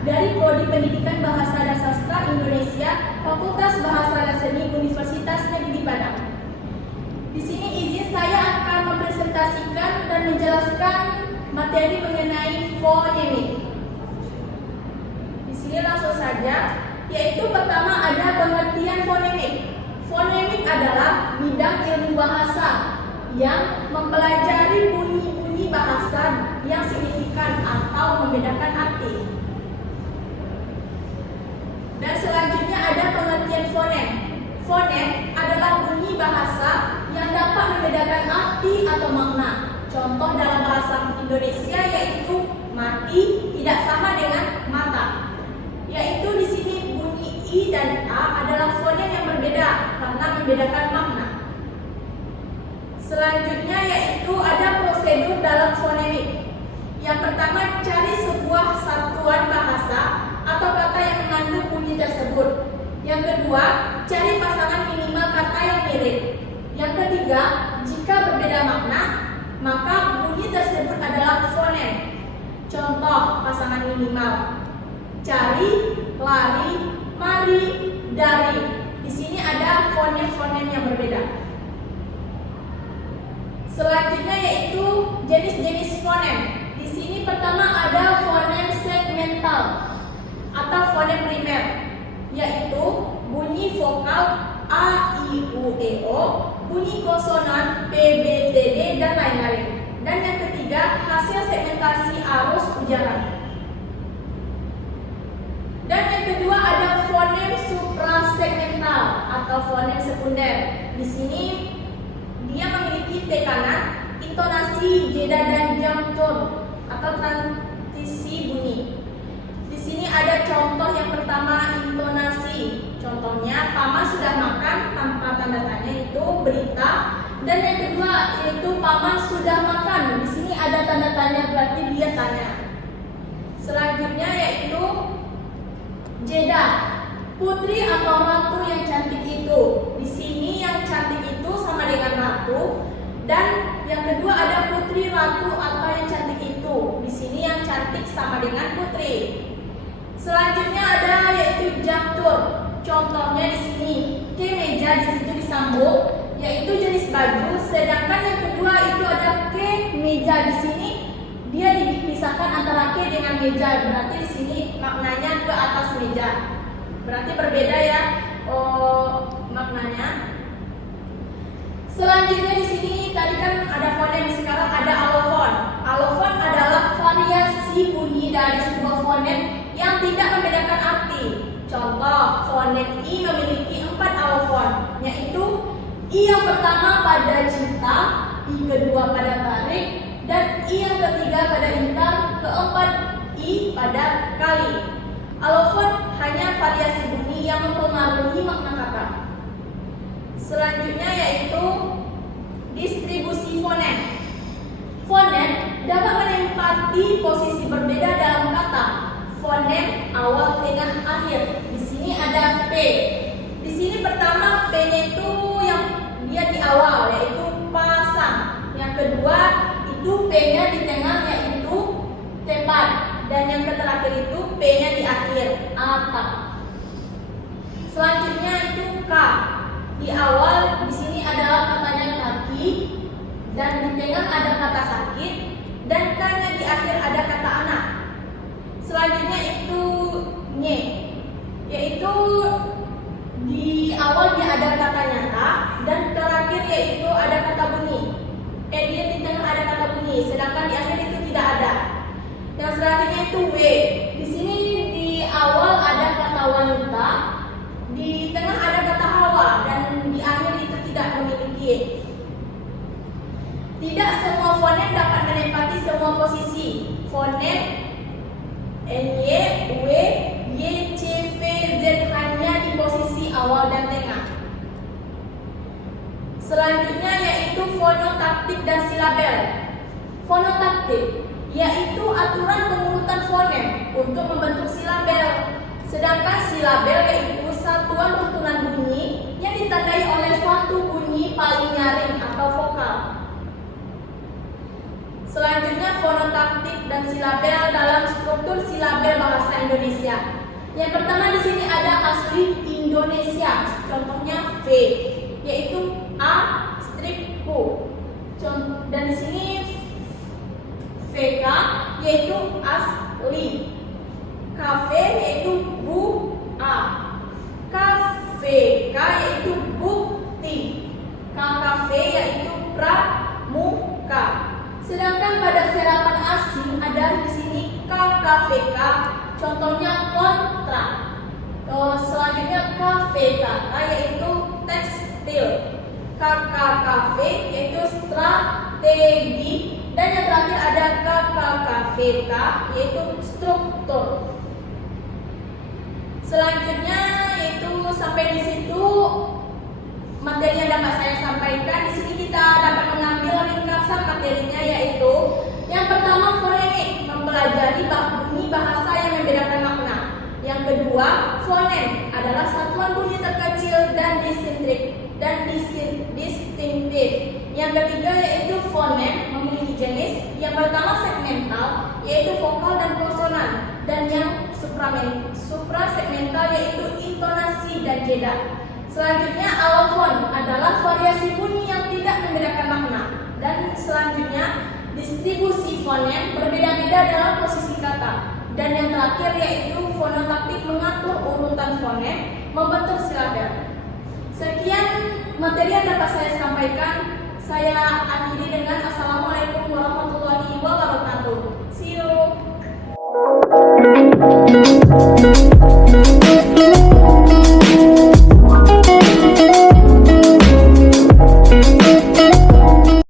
dari Prodi Pendidikan Bahasa dan Sastra Indonesia, Fakultas Bahasa dan Seni Universitas Negeri Padang. Di sini izin saya akan mempresentasikan dan menjelaskan materi mengenai fonemik. Di sini langsung saja, yaitu pertama ada pengertian fonemik. Fonemik adalah bidang ilmu bahasa yang mempelajari bunyi-bunyi bahasa yang signifikan atau membedakan arti. Dan selanjutnya ada pengertian fonem. Fonem adalah bunyi bahasa yang dapat membedakan arti atau makna. Contoh dalam bahasa Indonesia yaitu mati tidak sama dengan mata. Yaitu di sini bunyi I dan A adalah fonem yang berbeda karena membedakan makna. Selanjutnya yaitu ada prosedur dalam fonemik. Yang pertama, cari sebuah satuan bahasa atau kata yang mengandung bunyi tersebut. Yang kedua, cari pasangan minimal kata yang mirip. Yang ketiga, jika berbeda makna, maka bunyi tersebut adalah fonem. Contoh pasangan minimal: cari, lari, mari, dari. Di sini ada fonem-fonem yang berbeda. Selanjutnya yaitu jenis-jenis fonem. Di sini pertama ada fonem segmental atau fonem primer, yaitu bunyi vokal A, I, U, E, O, bunyi konsonan P, B, T, D, dan lain-lain. Dan yang ketiga, hasil segmentasi arus ujaran. Dan yang kedua ada fonem suprasegmental atau fonem sekunder. Di sini dia memiliki tekanan, intonasi, jeda, dan juncture atau transisi bunyi. Di sini ada contoh yang pertama, intonasi. Contohnya, Paman sudah makan tanpa tanda tanya, itu berita. Dan yang kedua yaitu Paman sudah makan. Di sini ada tanda tanya, berarti dia tanya. Selanjutnya yaitu jeda. Putri atau ratu yang cantik itu. Di sini yang cantik itu sama dengan ratu. Dan yang kedua ada putri, ratu atau yang cantik itu. Di sini yang cantik sama dengan putri. Selanjutnya ada yaitu juncture. Contohnya di sini kemeja, di situ disambung, yaitu jenis baju. Sedangkan yang kedua itu ada kemeja, di sini dia dipisahkan antara ke dengan meja. Berarti di sini maknanya ke atas meja. Berarti berbeda ya maknanya. Selanjutnya di sini tadi kan ada fonem, sekarang ada alofon. Alofon adalah variasi bunyi dari sebuah fonem yang tidak membedakan arti. Contoh, fonem I memiliki 4 alofon, yaitu I yang pertama pada cinta, I kedua pada tarik, dan I yang ketiga pada ingkar, keempat I pada kali. Alofon hanya variasi bunyi yang mempengaruhi makna kata. Selanjutnya yaitu distribusi fonem. Fonem dapat menempati posisi berbeda dalam kata. Fonem awal, tengah, akhir. Di sini ada P. Di sini pertama P-nya itu yang dia di awal, yaitu pasang. Yang kedua itu P-nya di tengah, yaitu tepat. Dan yang terakhir itu P-nya di akhir, atap. Selanjutnya itu K. Di awal di sini adalah katanya kaki, dan di tengah ada kata sakit, dan K-nya di akhir ada kata anak. Selanjutnya itu nye, yaitu di awal dia ada kata nyata, dan terakhir yaitu ada kata bunyi. Dia di tengah ada kata bunyi, sedangkan di akhir itu tidak ada. Yang selanjutnya itu W. Di sini di awal ada kata wanita, di tengah ada kata Hawa, dan di akhir itu tidak memiliki. Tidak semua fonem dapat menempati semua posisi. Fonem N, Y, W, Y, C, V, Z hanya di posisi awal dan tengah. Selanjutnya yaitu fonotaktik dan silabel. Fonotaktik yaitu aturan pengurutan fonem untuk membentuk silabel. Sedangkan silabel yaitu satuan runtunan bunyi yang ditandai oleh suatu bunyi paling nyaring atau vokal. Selanjutnya fonotaktik dan silabel dalam struktur silabel bahasa Indonesia. Yang pertama di sini ada asli Indonesia, contohnya V, yaitu A strip Ku. Dan di sini VK yaitu asli, KV yaitu Bu A, KVK yaitu bukti, KKV yaitu pramuka. Sedangkan pada serapan asing ada di sini KKVK, contohnya kontrak. Selanjutnya KVK yaitu tekstil, KKKV yaitu strategi, dan yang terakhir ada KKKVK yaitu struktur. Selanjutnya yaitu sampai di situ materi yang dapat saya sampaikan. Di sini kita dapat mengambil ringkasan materinya, yaitu yang pertama fonemik, mempelajari bunyi bahasa yang membedakan makna. Yang kedua, fonem adalah satuan bunyi terkecil dan distinktif. Yang ketiga yaitu fonem memiliki jenis. Yang pertama segmental, yaitu vokal dan konsonan, dan yang suprasegmental yaitu intonasi dan jeda. Selanjutnya alofon adalah variasi bunyi yang tidak membedakan makna. Dan selanjutnya distribusi fonem berbeda-beda dalam posisi kata. Dan yang terakhir yaitu fonotaktik, mengatur urutan fonem membentuk silabel. Sekian materi yang dapat saya sampaikan. Saya akhiri dengan